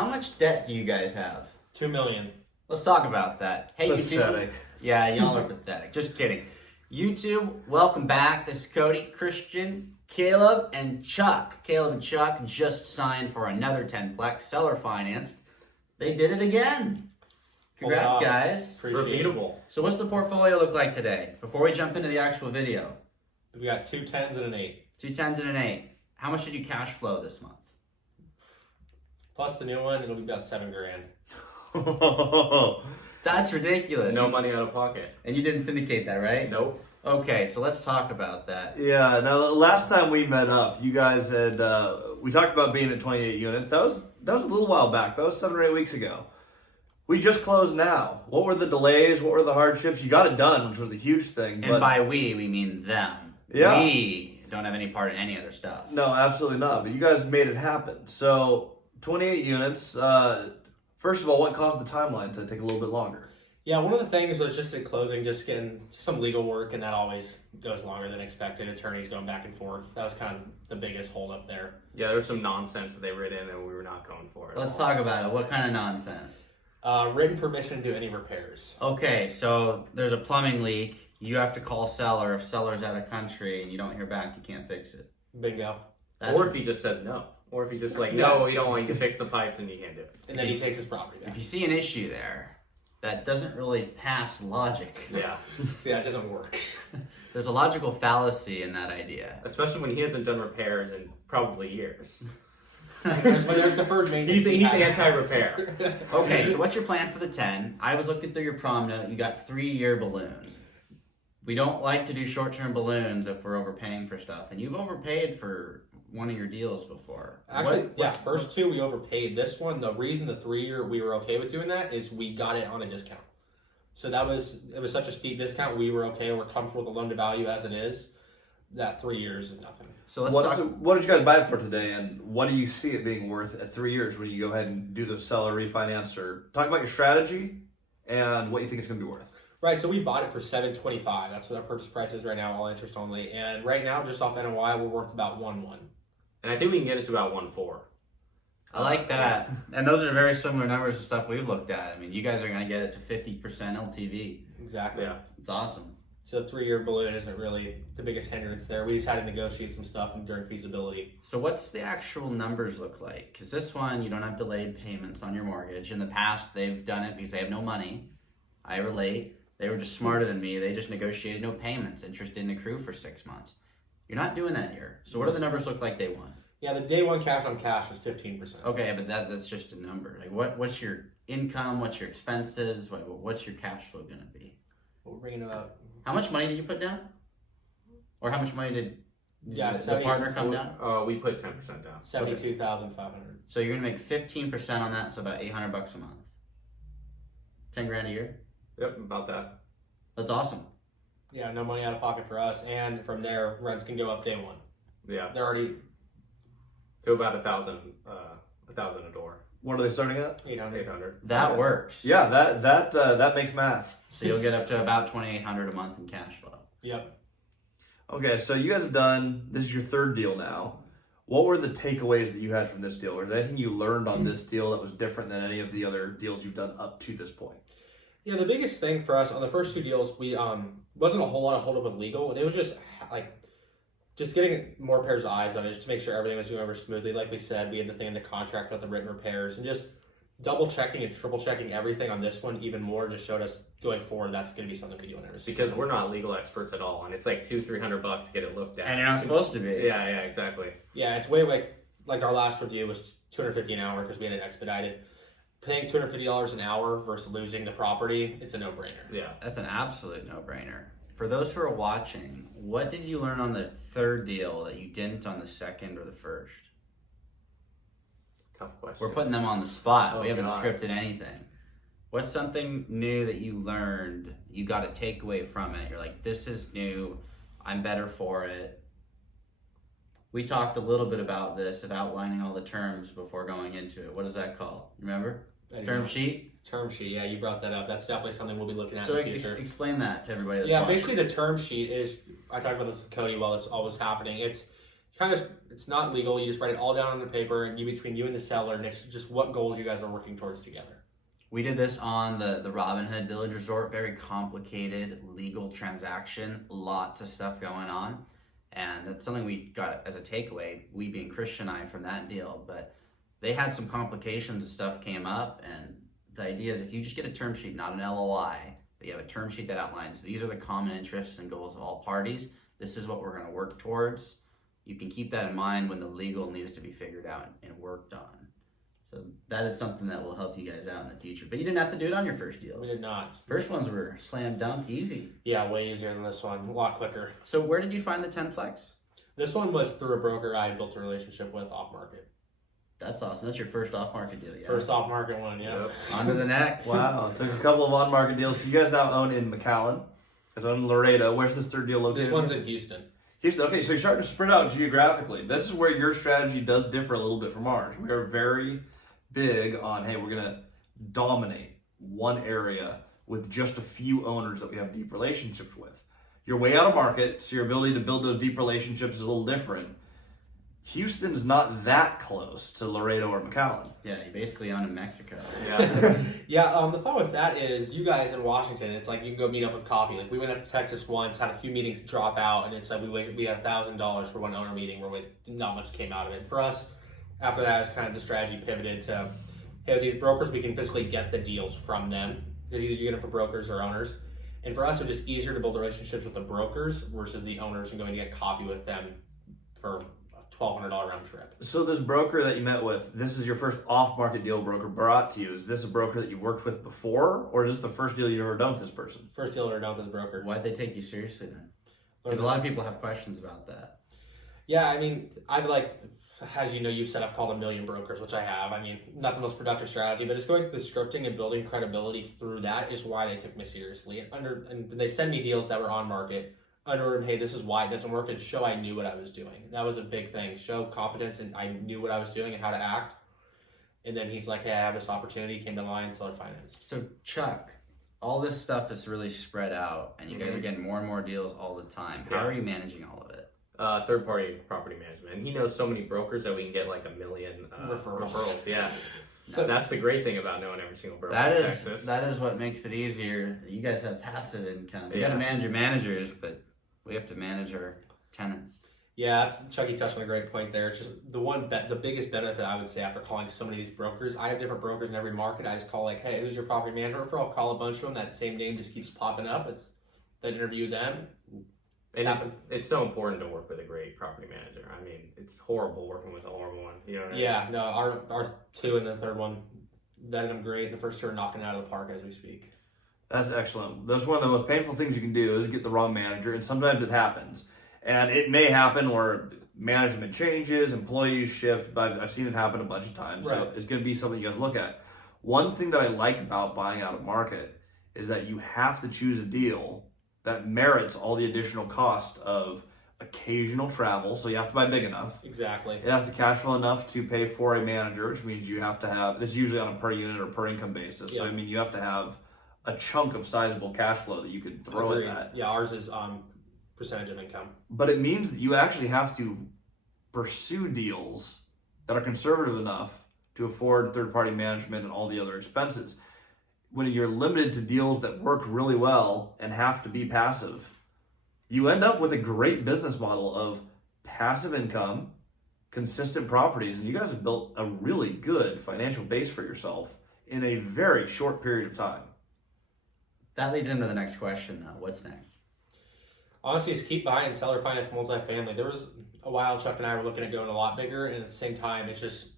How much debt do you guys have? $2 million. Let's talk about that. Hey, Pathetic. YouTube. Yeah, y'all are pathetic. Just kidding. YouTube, welcome back. This is Cody, Christian, Caleb, and Chuck. Caleb and Chuck just signed for another 10plex seller financed. They did it again. Congrats, guys. Repeatable. So what's the portfolio look like today? Before we jump into the actual video. We got 2 10s and an 8. 2 10s and an 8. How much did you cash flow this month? Plus the new one, it'll be about $7,000. That's ridiculous. No money out of pocket. And you didn't syndicate that, right? Nope. Okay, so let's talk about that. Yeah, now the last time we met up, you guys had, we talked about being at 28 units. That was a little while back. That was 7 or 8 weeks ago. We just closed now. What were the delays? What were the hardships? You got it done, which was the huge thing. And by we mean them. Yeah. We don't have any part in any other stuff. No, absolutely not. But you guys made it happen. So 28 units. First of all, what caused the timeline to take a little bit longer? Yeah, one of the things was just at closing, just getting some legal work, and that always goes longer than expected. Attorneys going back and forth. That was kind of the biggest holdup there. Yeah, there was some nonsense that they writ in and we were not going for it. Let's talk about it. What kind of nonsense? Written permission to do any repairs. Okay, so there's a plumbing leak. You have to call seller. If seller's out of country and you don't hear back, you can't fix it. Bingo. Or if he just says no. Or if he's just like, no, we don't want you to fix the pipes and you can't do it. And then he takes his property back. If you see an issue there, that doesn't really pass logic. Yeah. See, that doesn't work. There's a logical fallacy in that idea. Especially when he hasn't done repairs in probably years. There's deferred maintenance. He's anti-repair. Okay, so what's your plan for the 10? I was looking through your prom note. You got 3-year balloon. We don't like to do short-term balloons if we're overpaying for stuff. And you've overpaid for one of your deals before. Actually, first 2 we overpaid. This one, the reason the 3-year we were okay with doing that is we got it on a discount. So it was such a steep discount. We were okay. We're comfortable with the loan to value as it is. That 3 years is nothing. So let's what did you guys buy it for today, and what do you see it being worth at 3 years when you go ahead and do the seller refinance? Or talk about your strategy and what you think it's going to be worth. Right, so we bought it for $725. That's what our purchase price is right now, all interest only. And right now, just off NOI, we're worth about 1.1. And I think we can get it to about 1.4. I like that. And those are very similar numbers to stuff we've looked at. I mean, you guys are going to get it to 50% LTV. Exactly. Yeah. It's awesome. So the 3-year balloon isn't really the biggest hindrance there. We just had to negotiate some stuff during feasibility. So what's the actual numbers look like? Because this one, you don't have delayed payments on your mortgage. In the past, they've done it because they have no money. I relate. They were just smarter than me. They just negotiated no payments. Interest didn't accrue for 6 months. You're not doing that here. So what do the numbers look like day one? Yeah, the day one cash on cash is 15%. Okay, but that's just a number. Like what's your income? What's your expenses? What's your cash flow going to be? We're bringing about... How much money did you put down? Or how much money did Yeah, the partner come down? We put 10% down. $72,500. So you're going to make 15% on that, so about $800 a month. 10 grand a year? Yep, about that. That's awesome. Yeah, no money out of pocket for us. And from there, rents can go up day one. Yeah. They're already... To about $1,000 a door. What are they starting at? 800. That works. Yeah, that makes math. So you'll get up to about $2,800 a month in cash flow. Yep. Okay, so you guys have done, this is your 3rd deal now. What were the takeaways that you had from this deal? Or is there anything you learned on this deal that was different than any of the other deals you've done up to this point? Yeah, the biggest thing for us on the first 2 deals, we wasn't a whole lot of holdup with legal, and it was just getting more pairs of eyes on it, just to make sure everything was going over smoothly. Like we said, we had the thing in the contract about the written repairs, and just double checking and triple checking everything on this one even more just showed us going forward that's going to be something we do in every single Because we're not legal experts at all, and it's like $200-300 to get it looked at. And you're not supposed to be. Yeah, exactly. Yeah, it's way like our last review was $250 an hour because we had it expedited. Paying $250 an hour versus losing the property, it's a no-brainer. Yeah. That's an absolute no-brainer. For those who are watching, what did you learn on the 3rd deal that you didn't on the 2nd or the 1st? Tough question. We're putting them on the spot. Oh, we haven't God. scripted anything. What's something new that you learned, you got a takeaway from it? You're like, this is new. I'm better for it. We talked a little bit about this, of outlining all the terms before going into it. What is that called? Remember? Term sheet? Term sheet, yeah, you brought that up. That's definitely something we'll be looking at So in the future. explain that to everybody that's Yeah, watching. basically the term sheet is, I talked about this with Cody while it's all was happening. It's it's not legal. You just write it all down on the paper, and between you and the seller, and it's just what goals you guys are working towards together. We did this on the Robin Hood Village Resort. Very complicated legal transaction, lots of stuff going on, and that's something we got as a takeaway. We being Christian and I from that deal, but they had some complications and stuff came up, and the idea is if you just get a term sheet, not an LOI, but you have a term sheet that outlines these are the common interests and goals of all parties. This is what we're going to work towards. You can keep that in mind when the legal needs to be figured out and worked on. So that is something that will help you guys out in the future. But you didn't have to do it on your first deals. We did not. First ones were slam dunk, easy. Yeah, way easier than this one. A lot quicker. So where did you find the 10plex? This one was through a broker I built a relationship with off market. That's awesome. That's your first off-market deal, yeah? First off market one, yeah. Yep. On to the next. Wow, took a couple of on-market deals. So you guys now own in McAllen. It's own in Laredo. Where's this third deal located? This one's in Houston. Houston. Okay, so you're starting to spread out geographically. This is where your strategy does differ a little bit from ours. We are very big on, hey, we're going to dominate one area with just a few owners that we have deep relationships with. You're way out of market, so your ability to build those deep relationships is a little different. Houston's not that close to Laredo or McAllen. Yeah, you basically own in Mexico. Yeah. Yeah, the thought with that is you guys in Washington, it's like you can go meet up with coffee. Like we went out to Texas once, had a few meetings drop out, and it's like we had $1,000 for one owner meeting where not much came out of it. For us, after that, it's kind of the strategy pivoted to, hey, with these brokers, we can physically get the deals from them because either you get them for brokers or owners. And for us, it was just easier to build relationships with the brokers versus the owners and going to get coffee with them for $1,200 round trip. So this broker that you met with, this is your first off-market deal broker brought to you. Is this a broker that you've worked with before, or is this the first deal you've ever done with this person? First deal ever done with this broker. Why'd they take you seriously then? Because a lot of people have questions about that. Yeah, I mean, I've as you know, you've said I've called 1 million brokers, which I have. I mean, not the most productive strategy, but just going through the scripting and building credibility through that is why they took me seriously. And they send me deals that were on market. Under, hey, this is why it doesn't work, and show I knew what I was doing. That was a big thing. Show competence, and I knew what I was doing and how to act. And then he's like, hey, I have this opportunity, came to line, seller finance. So Chuck, all this stuff is really spread out, and you guys are getting more and more deals all the time. How are you managing all of it? Third-party property management. And he knows so many brokers that we can get like 1 million referrals. Yeah. So that's the great thing about knowing every single broker in Texas. That is what makes it easier. You guys have passive income. You got to manage your managers, but we have to manage our tenants. Yeah, Chucky touched on a great point there. It's just the biggest benefit I would say after calling so many of these brokers. I have different brokers in every market. I just call like, hey, who's your property manager referral? I'll call a bunch of them. That same name just keeps popping up. Then interview them. It's so important to work with a great property manager. I mean, it's horrible working with a horrible one. You know what I mean? Yeah, no, our two and the third one vetted them great. The first two are knocking it out of the park as we speak. That's excellent. That's one of the most painful things you can do is get the wrong manager, and sometimes it happens. And it may happen where management changes, employees shift, but I've seen it happen a bunch of times. Right. So it's going to be something you guys look at. One thing that I like about buying out of market is that you have to choose a deal that merits all the additional cost of occasional travel. So you have to buy big enough. Exactly. It has to cash flow enough to pay for a manager, which means you have to have, it's usually on a per unit or per income basis. So Yeah. I mean, you have to have a chunk of sizable cash flow that you could throw Agreed. at that. Yeah, ours is percentage of income. But it means that you actually have to pursue deals that are conservative enough to afford third-party management and all the other expenses. When you're limited to deals that work really well and have to be passive, you end up with a great business model of passive income, consistent properties, and you guys have built a really good financial base for yourself in a very short period of time. That leads into the next question, though. What's next? Honestly, just keep buying seller finance multifamily. There was a while Chuck and I were looking at going a lot bigger, and at the same time, it's just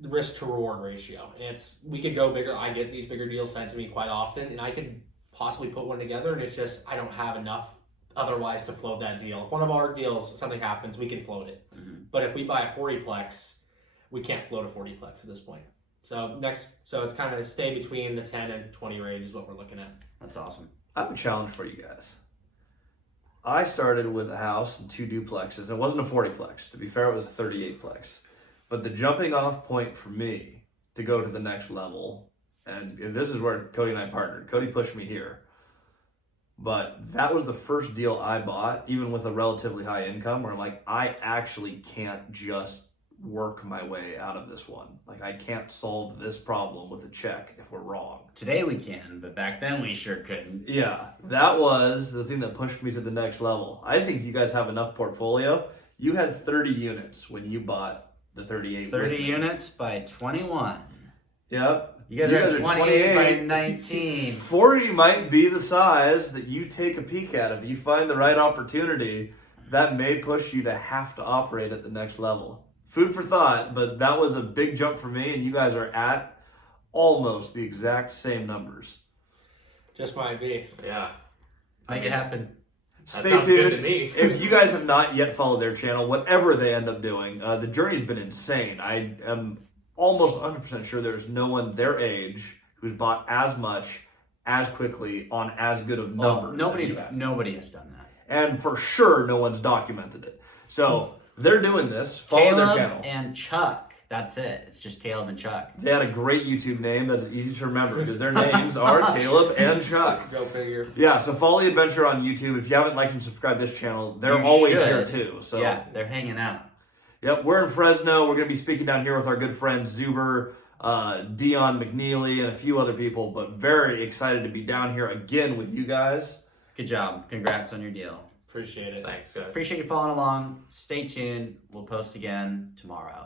the risk to reward ratio. And we could go bigger. I get these bigger deals sent to me quite often, and I could possibly put one together, and it's just I don't have enough otherwise to float that deal. If one of our deals, something happens, we can float it. Mm-hmm. But if we buy a 40-plex, we can't float a 40-plex at this point. So it's kind of stay between the 10 and 20 range is what we're looking at. That's awesome. I have a challenge for you guys. I started with a house and 2 duplexes. It wasn't a 40-plex. To be fair, it was a 38-plex. But the jumping off point for me to go to the next level, and this is where Cody and I partnered. Cody pushed me here. But that was the first deal I bought, even with a relatively high income, where I'm like, I actually can't just work my way out of this one. Like, I can't solve this problem with a check if we're wrong. Today we can, but back then we sure couldn't. Yeah, that was the thing that pushed me to the next level. I think you guys have enough portfolio. You had 30 units when you bought the 38. 30 units by 21. Yep. You guys are at 28 by 19. 40 might be the size that you take a peek at. If you find the right opportunity, that may push you to have to operate at the next level. Food for thought, but that was a big jump for me, and you guys are at almost the exact same numbers. Just might be. Yeah. Make it happen. Stay sounds good tuned. to me. If you guys have not yet followed their channel, whatever they end up doing, the journey's been insane. I am almost 100% sure there's no one their age who's bought as much, as quickly, on as good of numbers. Nobody has done that. And for sure, no one's documented it. So they're doing this. Follow their channel. And Chuck. That's it. It's just Caleb and Chuck. They had a great YouTube name that is easy to remember because their names are Caleb and Chuck. Go figure. Yeah, so follow the adventure on YouTube. If you haven't liked and subscribed this channel, they're You always should. here too. So Yeah, they're hanging out. Yep, we're in Fresno. We're going to be speaking down here with our good friend Zuber, Dion McNeely, and a few other people, but very excited to be down here again with you guys. Good job. Congrats on your deal. Appreciate it. Thanks, guys. Appreciate you following along. Stay tuned. We'll post again tomorrow.